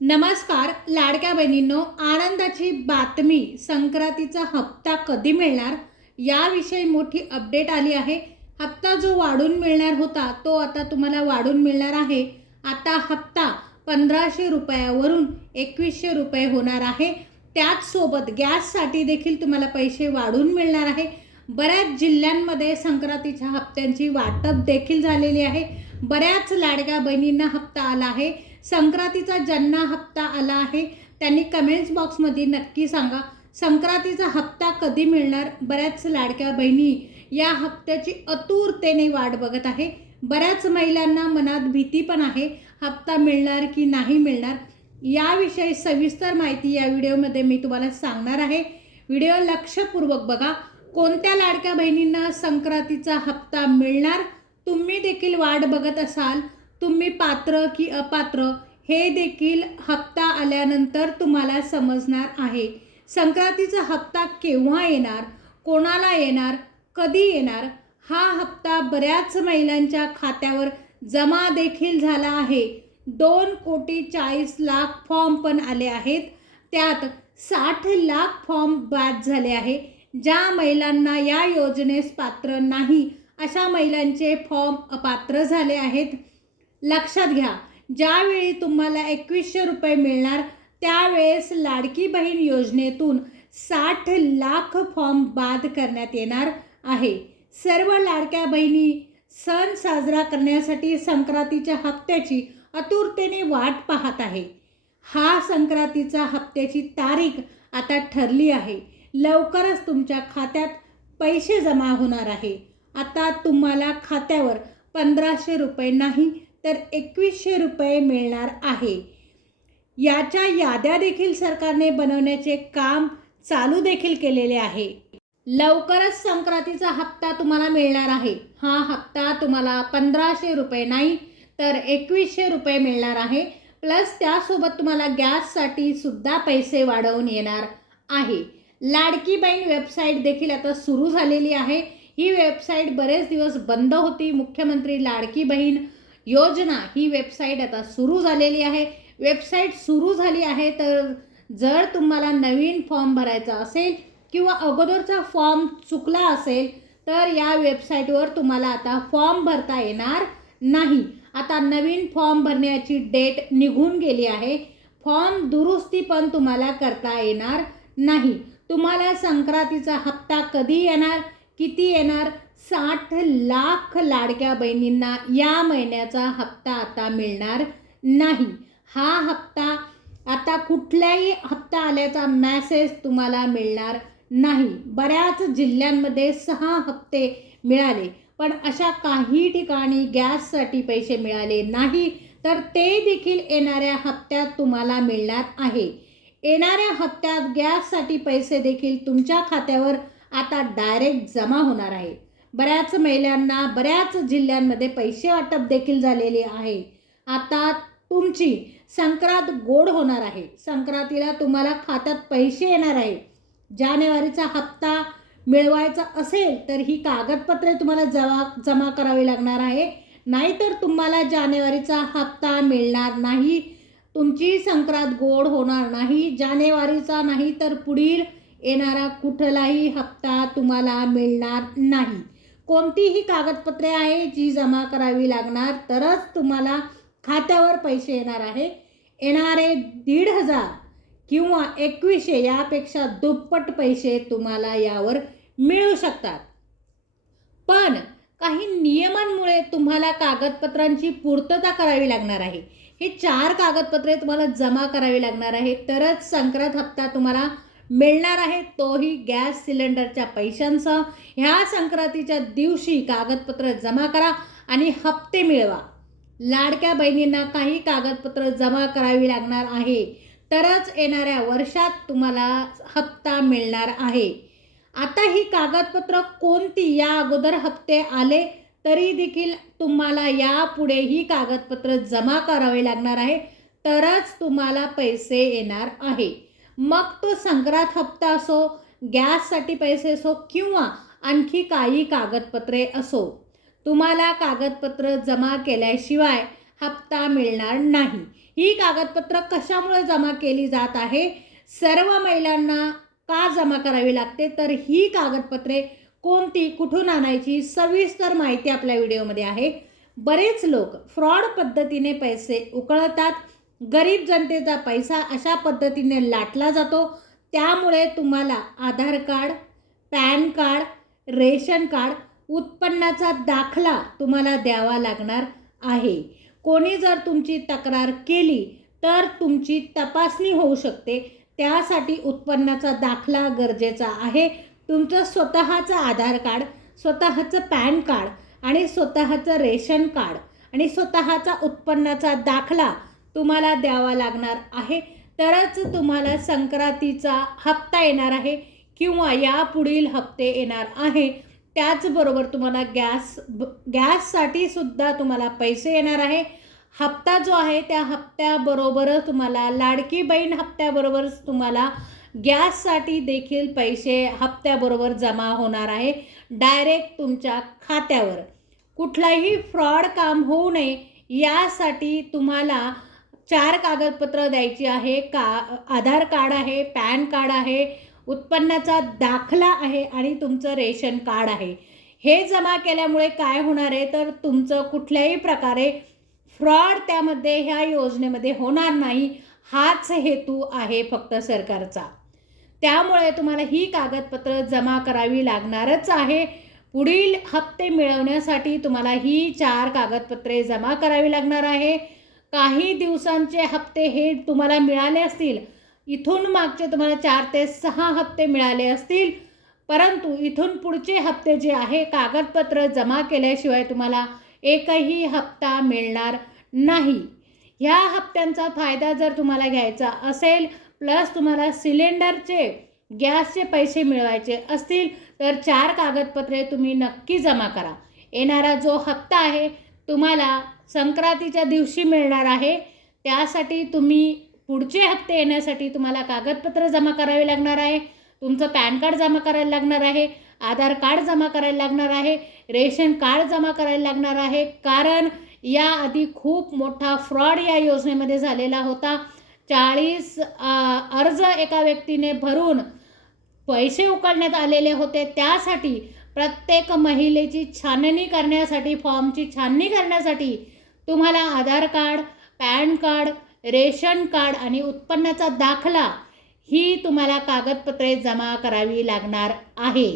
नमस्कार लाडक्या बहिणींनो, आनंदाची बातमी, संक्रांतीचा हप्ता कधी मिळणार याविषयी मोठी अपडेट आली आहे। हप्ता जो वाढून मिळणार होता तो आता तुम्हाला वाढून मिळणार आहे। आता हप्ता 1500 रुपयावरून 2100 रुपये होणार आहे। त्याचसोबत गॅससाठी देखील तुम्हाला पैसे वाढून मिळणार आहे। बऱ्याच जिल्ह्यांमध्ये संक्रांतीच्या हप्त्यांची वाटप देखील झालेली आहे। बऱ्याच लाडक्या बहिणींना हप्ता आला आहे। संक्रांतीचा ज्यांना हप्ता आला आहे त्यांनी कमेंट्स बॉक्समध्ये नक्की सांगा, संक्रांतीचा हप्ता कधी मिळणार। बऱ्याच लाडक्या बहिणी या हप्त्याची आतुरतेने वाट बघत आहे। बऱ्याच महिलांना मनात भीती पण आहे, हप्ता मिळणार की नाही मिळणार। याविषयी सविस्तर माहिती या व्हिडिओमध्ये मी तुम्हाला सांगणार आहे। व्हिडिओ लक्षपूर्वक बघा। कोणत्या लाडक्या बहिणींना संक्रांतीचा हप्ता मिळणार, तुम्ही देखील वाट बघत असाल, तुम्ही पात्र की अपात्र हे देखील हप्ता आल्यानंतर तुम्हाला समजणार आहे। संक्रांतीचा हप्ता केव्हा येणार, कोणाला येणार, कधी येणार, हा हप्ता बऱ्याच महिलांच्या खात्यावर जमा देखील झाला आहे। 2,40,00,000 फॉर्म पण आले आहेत। त्यात 60 लाख फॉर्म बाद झाले आहे। ज्या महिलांना या योजनेस पात्र नाही अशा महिलांचे फॉर्म अपात्र झाले आहेत। लक्षात घ्या, ज्यावेळी तुम्हाला 2100 रुपये मिळणार त्यावेळेस लाडकी बहीण योजनेतून 60 लाख फॉर्म बाद करण्यात येणार आहे। सर्व लाडक्या बहिणी सण साजरा करण्यासाठी संक्रांतीच्या हप्त्याची आतुरतेने वाट पाहत आहे। हा संक्रांतीचा हप्त्याची तारीख आता ठरली आहे। लवकरच तुमच्या खात्यात पैसे जमा होणार आहे। आता तुम्हाला खात्यावर 1500 रुपये नाही तर 2100 रुपये मिळणार आहे। याच्या याद्या देखील सरकारने बनवण्याचे काम चालू देखील केलेले आहे। लवकरच संक्रांतीचा हप्ता तुम्हाला मिळणार आहे। हा हप्ता तुम्हाला 1500 रुपये नाही तर 2100 रुपये मिळणार आहे। प्लस त्यासोबत तुम्हाला गॅससाठी सुद्धा पैसे वाढवून येणार आहे। लाडकी बहीण वेबसाईट देखील आता सुरू झालेली आहे। ही वेबसाईट बरेच दिवस बंद होती। मुख्यमंत्री लाडकी बहीण योजना ही वेबसाईट आता सुरू झालेली आहे। वेबसाईट सुरू झाली आहे तर जर तुम्हाला नवीन फॉर्म भरायचा असेल किंवा अगोदरचा फॉर्म चुकला असेल तर या वेबसाईटवर तुम्हाला आता फॉर्म भरता येणार नाही। आता नवीन फॉर्म भरण्याची डेट निघून गेली आहे। फॉर्म दुरुस्ती पण तुम्हाला करता येणार नाही। तुम्हाला संक्रांतीचा हप्ता कधी येणार, किती येणार, 60 लाख लाडक्या बहिणींना या महिन्याचा हप्ता आता मिळणार नाही। हा हप्ता आता कुठल्याही हप्ता आल्याचा मेसेज तुम्हाला मिळणार नाही। बऱ्याच जिल्ह्यांमध्ये 6 हप्ते मिळाले पण अशा काही ठिकाणी गॅससाठी पैसे मिळाले नाही, तर ते देखील येणाऱ्या हप्त्यात तुम्हाला मिळणार आहे। येणाऱ्या हप्त्यात गॅससाठी पैसे देखील तुमच्या खात्यावर आता डायरेक्ट जमा होणार आहे। बऱ्याच महिलांना बऱ्याच जिल्ह्यांमध्ये पैसे वाटप देखील झालेले आहे। आता तुमची संक्रांत गोड होणार आहे। संक्रांतीला तुम्हाला खात्यात पैसे येणार आहे। जानेवारीचा हप्ता मिळवायचा असेल तर ही कागदपत्रे तुम्हाला जमा करावी लागणार आहे, नाहीतर तुम्हाला जानेवारीचा हप्ता मिळणार नाही। तुमची संक्रांत गोड होणार नाही। जानेवारीचा नाही तर पुढील येणारा कुठलाही हप्ता तुम्हाला मिळणार नाही। कोणतीही कागदपत्रे आहे जी जमा करावी लागणार तरच तुम्हाला खात्यावर पैसे येणार आहे। येणारे 1500 किंवा 2100 यापेक्षा दुप्पट पैसे तुम्हाला यावर मिळू शकतात। पण काही नियमांमुळे तुम्हाला कागदपत्रांची पूर्तता करावी लागणार आहे। हे 4 कागदपत्रे तुम्हाला जमा करावी लागणार आहे तरच संक्रांत हप्ता तुम्हाला मिळणार आहे, तोही गॅस सिलेंडरच्या पैशांसह। ह्या संक्रांतीच्या दिवशी कागदपत्र जमा करा आणि हप्ते मिळवा। लाडक्या बहिणींना काही कागदपत्र जमा करावी लागणार आहे तरच येणाऱ्या वर्षात तुम्हाला हप्ता मिळणार आहे। आता ही कागदपत्र कोणती, या अगोदर हप्ते आले तरी देखील तुम्हाला यापुढे ही कागदपत्र जमा करावे लागणार आहे तरच तुम्हाला पैसे येणार आहे। मग तो संक्रांत हप्ता असो, गॅससाठी पैसे असो किंवा आणखी काही कागदपत्रे असो, तुम्हाला कागदपत्र जमा केल्याशिवाय हप्ता मिळणार नाही. ही कागदपत्र कशामुळे जमा केली जात आहे, सर्व महिलांना का जमा करावी लागते, तर ही कागदपत्रे कोणती, कुठून आणायची, सविस्तर माहिती आपल्या व्हिडिओमध्ये आहे. बरेच लोक फ्रॉड पद्धतीने पैसे उकळतात. गरीब जनतेचा पैसा अशा पद्धतीने लाटला जातो. त्यामुळे तुम्हाला Aadhaar card, PAN card, ration card, उत्पन्नाचा दाखला तुम्हाला द्यावा लागणार आहे. कोणी जर तुमची तक्रार केली तर तुमची तपासणी होऊ शकते. त्यासाठी उत्पन्नाचा दाखला गरजेचा आहे. तुमचं स्वतःचं आधार कार्ड, स्वतःचं पॅन कार्ड आणि स्वतःचं रेशन कार्ड आणि स्वतःचा उत्पन्नाचा दाखला तुम्हाला द्यावा लागणार आहे. तरच तुम्हाला संक्रांतीचा हप्ता येणार आहे किंवा यापुढील हप्ते येणार आहे. त्याचबरोबर तुम्हाला गॅससाठी सुद्धा तुम्हाला पैसे येणार आहे. हप्ता जो आहे त्या हप्त्याबरोबरच तुम्हाला लाडकी बहीण हप्त्याबरोबरच तुम्हाला गॅससाठी देखील पैसे हप्त्याबरोबर जमा होणार आहे डायरेक्ट तुमच्या खात्यावर. कुठलाही फ्रॉड काम होऊ नये यासाठी तुम्हाला 4 कागदपत्र द्यायची आहे. आधार कार्ड आहे, पॅन कार्ड आहे, उत्पन्नाचा दाखला आहे आणि तुमचं रेशन कार्ड आहे. हे जमा केल्यामुळे काय होणार आहे, तर तुमचं कुठल्याही प्रकारे फ्रॉड त्यामध्ये ह्या योजनेमध्ये होणार नाही. हाच हेतू आहे फक्त सरकारचा. त्यामुळे तुम्हाला ही कागदपत्र जमा करावी लागणारच आहे. पुढील हप्ते मिळवण्यासाठी तुम्हाला ही 4 कागदपत्रे जमा करावी लागणार आहे. काही दिवसांचे हप्ते हे तुम्हाला मिळाले असतील, इथून मागचे तुम्हाला 4 ते 6 हप्ते मिळाले असतील, परंतु इथून पुढचे हप्ते जे आहे कागदपत्र जमा केल्याशिवाय तुम्हाला एकही हप्ता मिळणार नाही. ह्या हप्त्यांचा फायदा जर तुम्हाला घ्यायचा असेल, प्लस तुम्हाला सिलेंडरचे, गॅसचे पैसे मिळवायचे असतील, तर 4 कागदपत्रे तुम्ही नक्की जमा करा. येणारा जो हप्ता आहे तुम्हाला संक्रांतीच्या दिवशी मिळणार आहे. त्यासाठी तुम्ही पुढचे हप्ते येण्यासाठी तुम्हाला कागदपत्र जमा करावे लागणार आहे. तुमचं पॅन कार्ड जमा करायला लागणार आहे, आधार कार्ड जमा करायला लागणार आहे, रेशन कार्ड जमा करायला लागणार आहे. कारण याआधी खूप मोठा फ्रॉड या योजनेमध्ये झालेला होता. 40 अर्ज एका व्यक्तीने भरून पैसे उकळण्यात आलेले होते. त्यासाठी प्रत्येक महिलेची छाननी करण्यासाठी, फॉर्मची छाननी करण्यासाठी तुम्हाला Aadhaar card, PAN card, ration card आणि उत्पन्नाचा दाखला ही तुम्हाला कागदपत्रे जमा करावी लागणार आहे.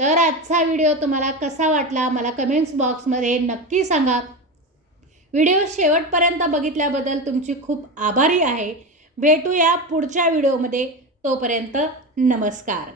तर आजचा व्हिडिओ तुम्हाला कसा वाटला मला कमेंट्स बॉक्समध्ये नक्की सांगा. व्हिडिओ शेवटपर्यंत बघितल्याबद्दल तुमची खूप आभारी आहे. भेटूया पुढच्या व्हिडिओमध्ये. तोपर्यंत नमस्कार.